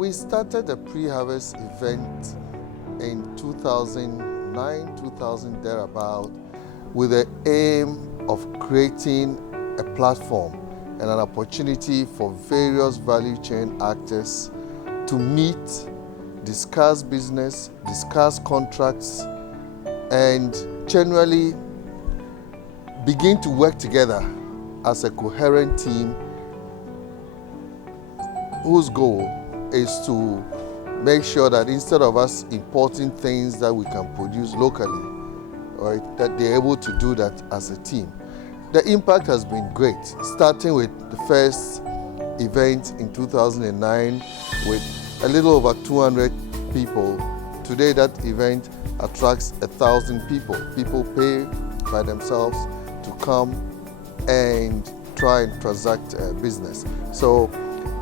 We started the pre-harvest event in 2009, 2000 thereabout, with the aim of creating a platform and an opportunity for various value chain actors to meet, discuss business, discuss contracts, and generally begin to work together as a coherent team whose goal is to make sure that instead of us importing things that we can produce locally, right, that they're able to do that as a team. The impact has been great, starting with the first event in 2009 with a little over 200 people. Today that event attracts 1,000 people. People pay by themselves to come and try and transact business. So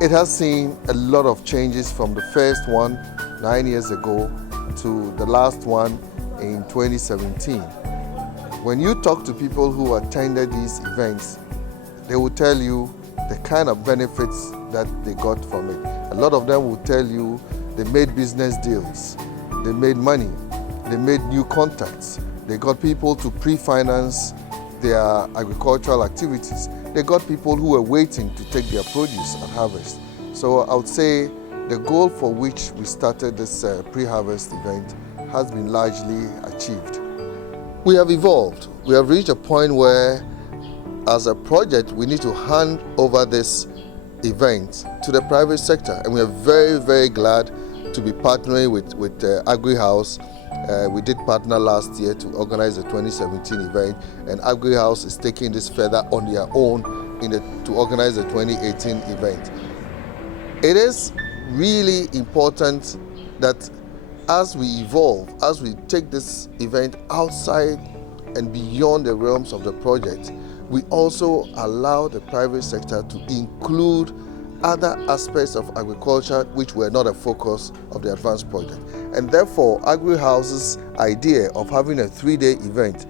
it has seen a lot of changes from the first one 9 years ago to the last one in 2017. When you talk to people who attended these events, they will tell you the kind of benefits that they got from it. A lot of them will tell you they made business deals, they made money, they made new contacts, they got people to pre-finance their agricultural activities. They got people who were waiting to take their produce at harvest. So I would say the goal for which we started this pre-harvest event has been largely achieved. We have evolved. We have reached a point where, as a project, we need to hand over this event to the private sector. And we are very, very glad to be partnering with Agrihouse. We did partner last year to organize the 2017 event, and Agrihouse is taking this further on their own to organize the 2018 event. It is really important that as we evolve, as we take this event outside and beyond the realms of the project, we also allow the private sector to include other aspects of agriculture which were not a focus of the advanced project. And therefore, Agrihouse's idea of having a 3-day event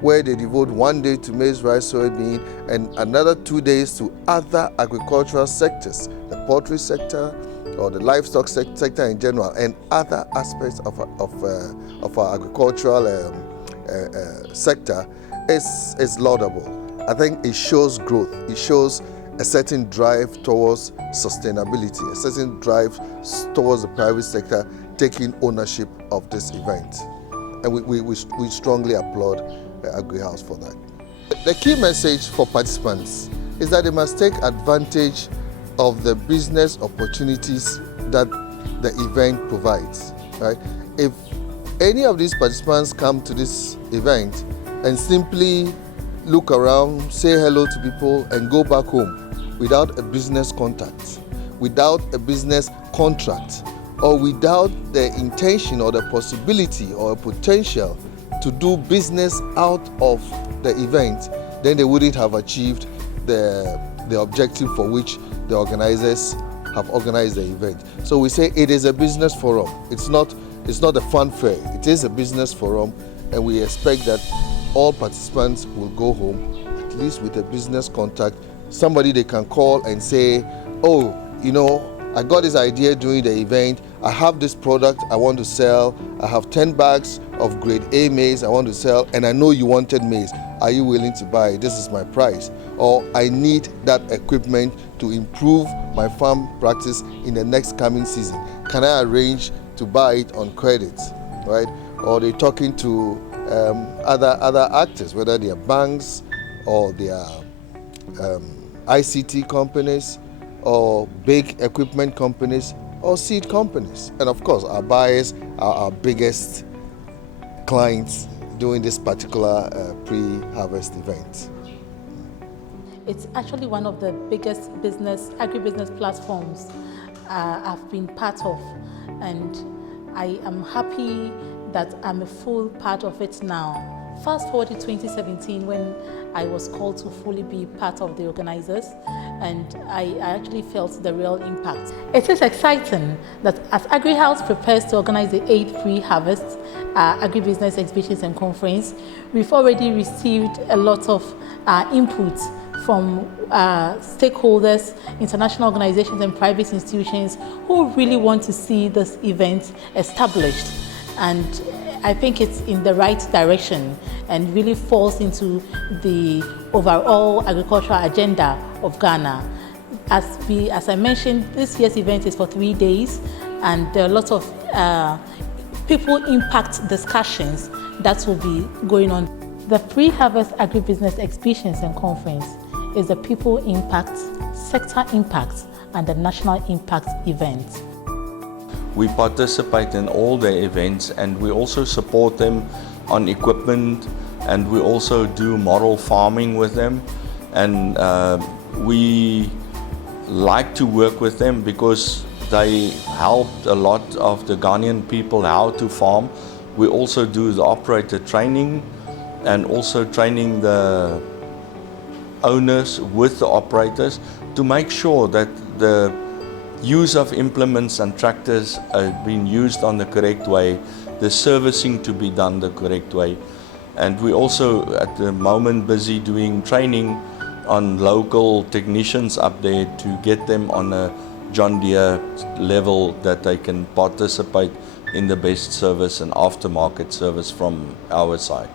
where they devote 1 day to maize, rice, soybean, and another 2 days to other agricultural sectors, the poultry sector or the livestock sector in general, and other aspects of our agricultural sector is laudable. I think it shows growth. It shows a certain drive towards sustainability, a certain drive towards the private sector taking ownership of this event. And we strongly applaud Agrihouse for that. The key message for participants is that they must take advantage of the business opportunities that the event provides. Right? If any of these participants come to this event and simply look around, say hello to people, and go back home without a business contact, without a business contract, or without the intention or the possibility or a potential to do business out of the event, then they wouldn't have achieved the objective for which the organizers have organized the event. So we say it is a business forum. It's not a fun fair. It is a business forum, and we expect that all participants will go home at least with a business contact, somebody they can call and say, oh, you know, I got this idea during the event. I have this product I want to sell. I have 10 bags of grade A maize I want to sell, and I know you wanted maize. Are you willing to buy? This is my price. Or I need that equipment to improve my farm practice in the next coming season. Can I arrange to buy it on credit, right? Or they're talking to other actors, whether they are banks or they are ICT companies or big equipment companies or seed companies. And of course, our buyers are our biggest clients during this particular pre-harvest event. It's actually one of the biggest agribusiness platforms I've been part of, and I am happy that I'm a full part of it now. Fast forward to 2017 when I was called to fully be part of the organizers, and I actually felt the real impact. It is exciting that as Agrihouse prepares to organize the 8th pre-harvest agribusiness exhibitions and conference, we've already received a lot of input from stakeholders, international organizations and private institutions who really want to see this event established. And I think it's in the right direction and really falls into the overall agricultural agenda of Ghana. As I mentioned, this year's event is for 3 days, and there are lots of people impact discussions that will be going on. The Pre-Harvest Agribusiness Exhibitions and Conference is the People Impact, Sector Impact, and the National Impact event. We participate in all the events, and we also support them on equipment, and we also do model farming with them, and we like to work with them because they helped a lot of the Ghanaian people how to farm. We also do the operator training and also training the owners with the operators to make sure that the use of implements and tractors are being used on the correct way, the servicing to be done the correct way. And we also at the moment busy doing training on local technicians up there to get them on a John Deere level that they can participate in the best service and aftermarket service from our side.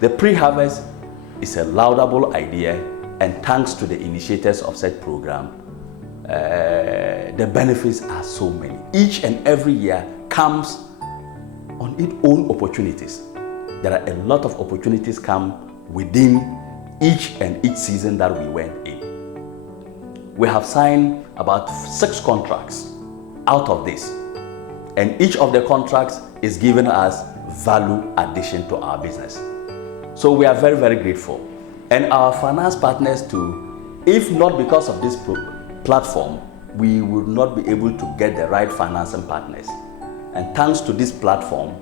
The pre-harvest is a laudable idea, and thanks to the initiators of said program, the benefits are so many. Each and every year comes on its own opportunities. There are a lot of opportunities come within each season that we went in. We have signed about 6 contracts out of this, and each of the contracts is giving us value addition to our business. So we are very, very grateful. And our finance partners too, if not because of this platform, we would not be able to get the right financing partners. And thanks to this platform,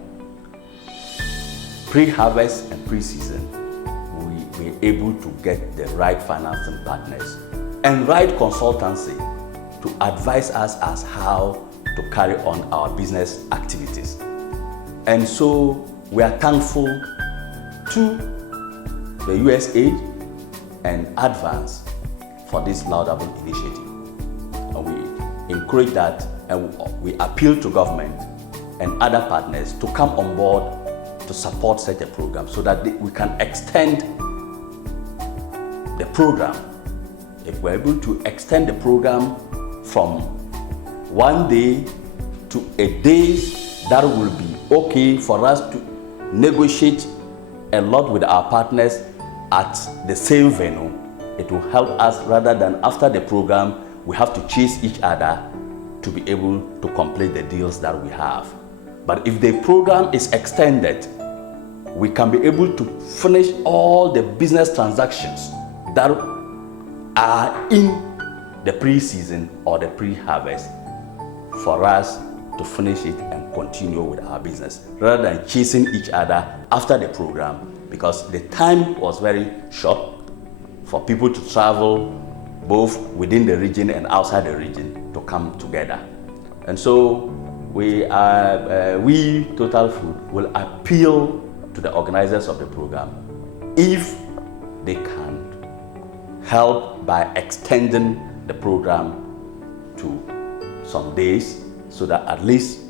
pre-harvest and pre-season, we were able to get the right financing partners and right consultancy to advise us as how to carry on our business activities. And so we are thankful to the Usaid and Advance for this laudable initiative. And we encourage that, and we appeal to government and other partners to come on board to support such a program so that we can extend the program. If we're able to extend the program from 1 day to a day, that will be okay for us to negotiate a lot with our partners at the same venue. It will help us rather than after the program we have to chase each other to be able to complete the deals that we have. But if the program is extended, we can be able to finish all the business transactions that are in the pre-season or the pre-harvest for us to finish it and continue with our business rather than chasing each other after the program, because the time was very short for people to travel both within the region and outside the region to come together. And so we Total Food will appeal to the organizers of the program if they can help by extending the program to some days, so that at least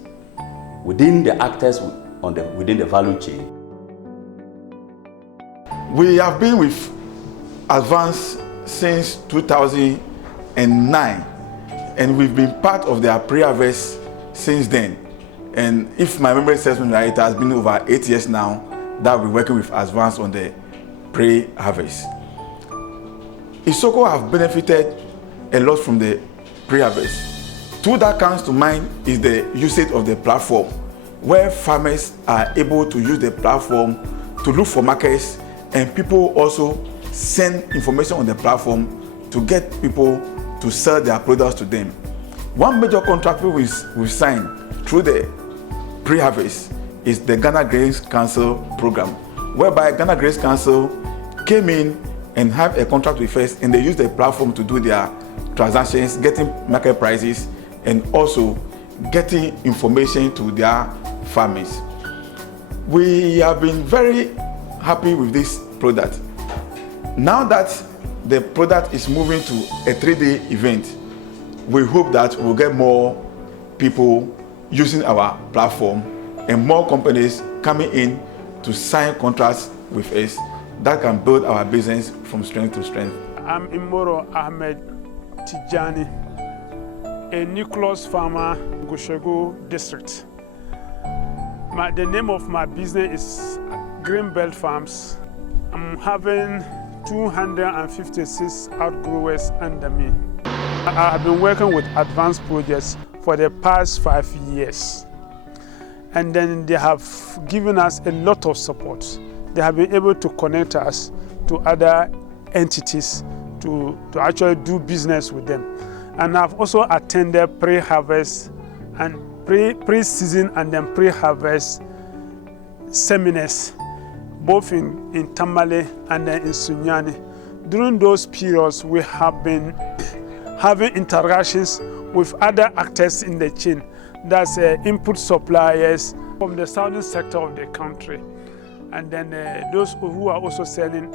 within the actors within the value chain. We have been with Advance since 2009, and we've been part of their pre-harvest since then. And if my memory serves me right, it has been over 8 years now that we're working with Advance on the pre-harvest. Isoko have benefited a lot from the pre-harvest. Two that comes to mind is the usage of the platform, where farmers are able to use the platform to look for markets, and people also send information on the platform to get people to sell their products to them. One major contract we've signed through the pre-harvest is the Ghana Grains Council program, whereby Ghana Grains Council came in and have a contract with us, and they use the platform to do their transactions, getting market prices, and also getting information to their farmers. We have been very happy with this product. Now that the product is moving to a 3-day event, we hope that we'll get more people using our platform and more companies coming in to sign contracts with us that can build our business from strength to strength. I'm Imoro Ahmed Tijani, a nucleus farmer in Goshego district. The name of my business is Greenbelt Farms. I'm having 256 outgrowers under me. I have been working with advanced projects for the past 5 years. And then they have given us a lot of support. They have been able to connect us to other entities to actually do business with them. And I've also attended pre-harvest and pre-season and then pre-harvest seminars, both in Tamale and then in Sunyani. During those periods, we have been having interactions with other actors in the chain. That's input suppliers from the southern sector of the country. And then those who are also selling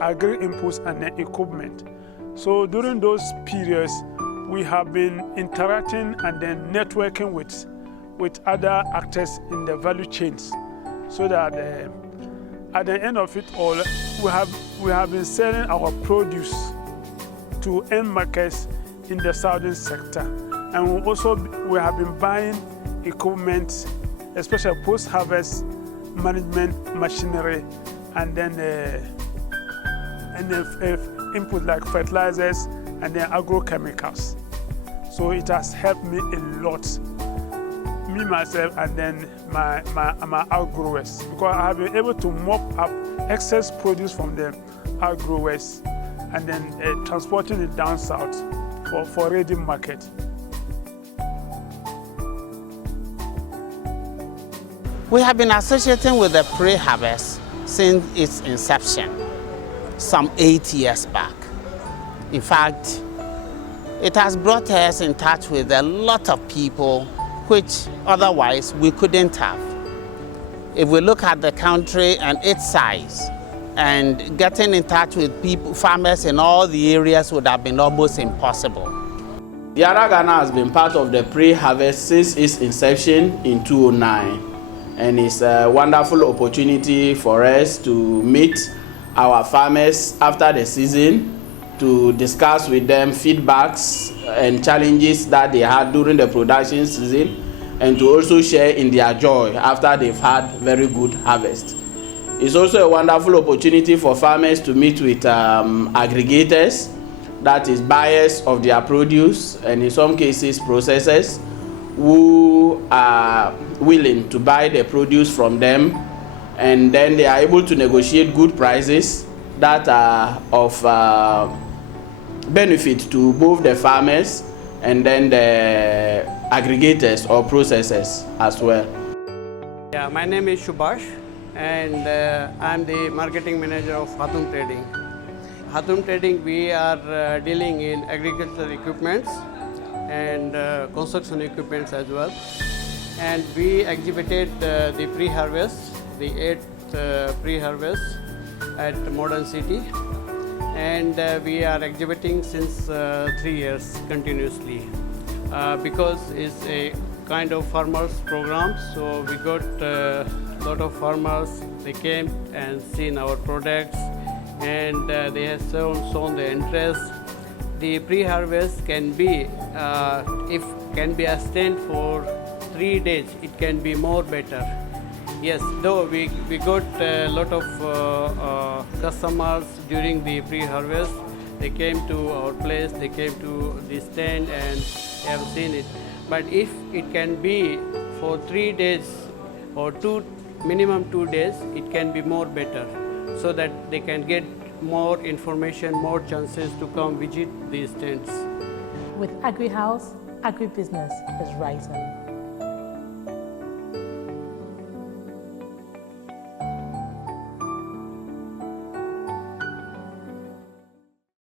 agri-inputs and equipment. So during those periods, we have been interacting and then networking with other actors in the value chains, so that at the end of it all, we have been selling our produce to end markets in the southern sector. And we have been buying equipment, especially post-harvest management machinery, and then input like fertilizers and then agrochemicals. So it has helped me a lot, me myself and then my outgrowers, because I have been able to mop up excess produce from the outgrowers and then transporting it down south for ready market. We have been associating with the pre-harvest since its inception, some 8 years back. In fact, it has brought us in touch with a lot of people which otherwise we couldn't have. If we look at the country and its size, and getting in touch with people, farmers in all the areas would have been almost impossible. Yara Ghana has been part of the pre-harvest since its inception in 2009. And it's a wonderful opportunity for us to meet our farmers after the season, to discuss with them feedbacks and challenges that they had during the production season, and to also share in their joy after they've had very good harvest. It's also a wonderful opportunity for farmers to meet with aggregators, that is buyers of their produce, and in some cases processors, who are willing to buy the produce from them, and then they are able to negotiate good prices that are of benefit to both the farmers and then the aggregators or processors as well. Yeah, my name is Subhash, and I'm the marketing manager of Hathum Trading. Hathum Trading, we are dealing in agricultural equipments and construction equipments as well. And we exhibited the pre-harvest, the 8th pre-harvest at Modern City. And we are exhibiting since 3 years continuously because it's a kind of farmers program. So we got a lot of farmers. They came and seen our products, and they have shown the interest. The pre-harvest can be, if can be extended for 3 days, it can be more better. Yes, though we got a lot of customers during the pre-harvest. They came to our place, they came to the stand and they have seen it. But if it can be for 3 days or minimum 2 days, it can be more better, so that they can get more information, more chances to come visit these stands. With Agrihouse, agribusiness is rising.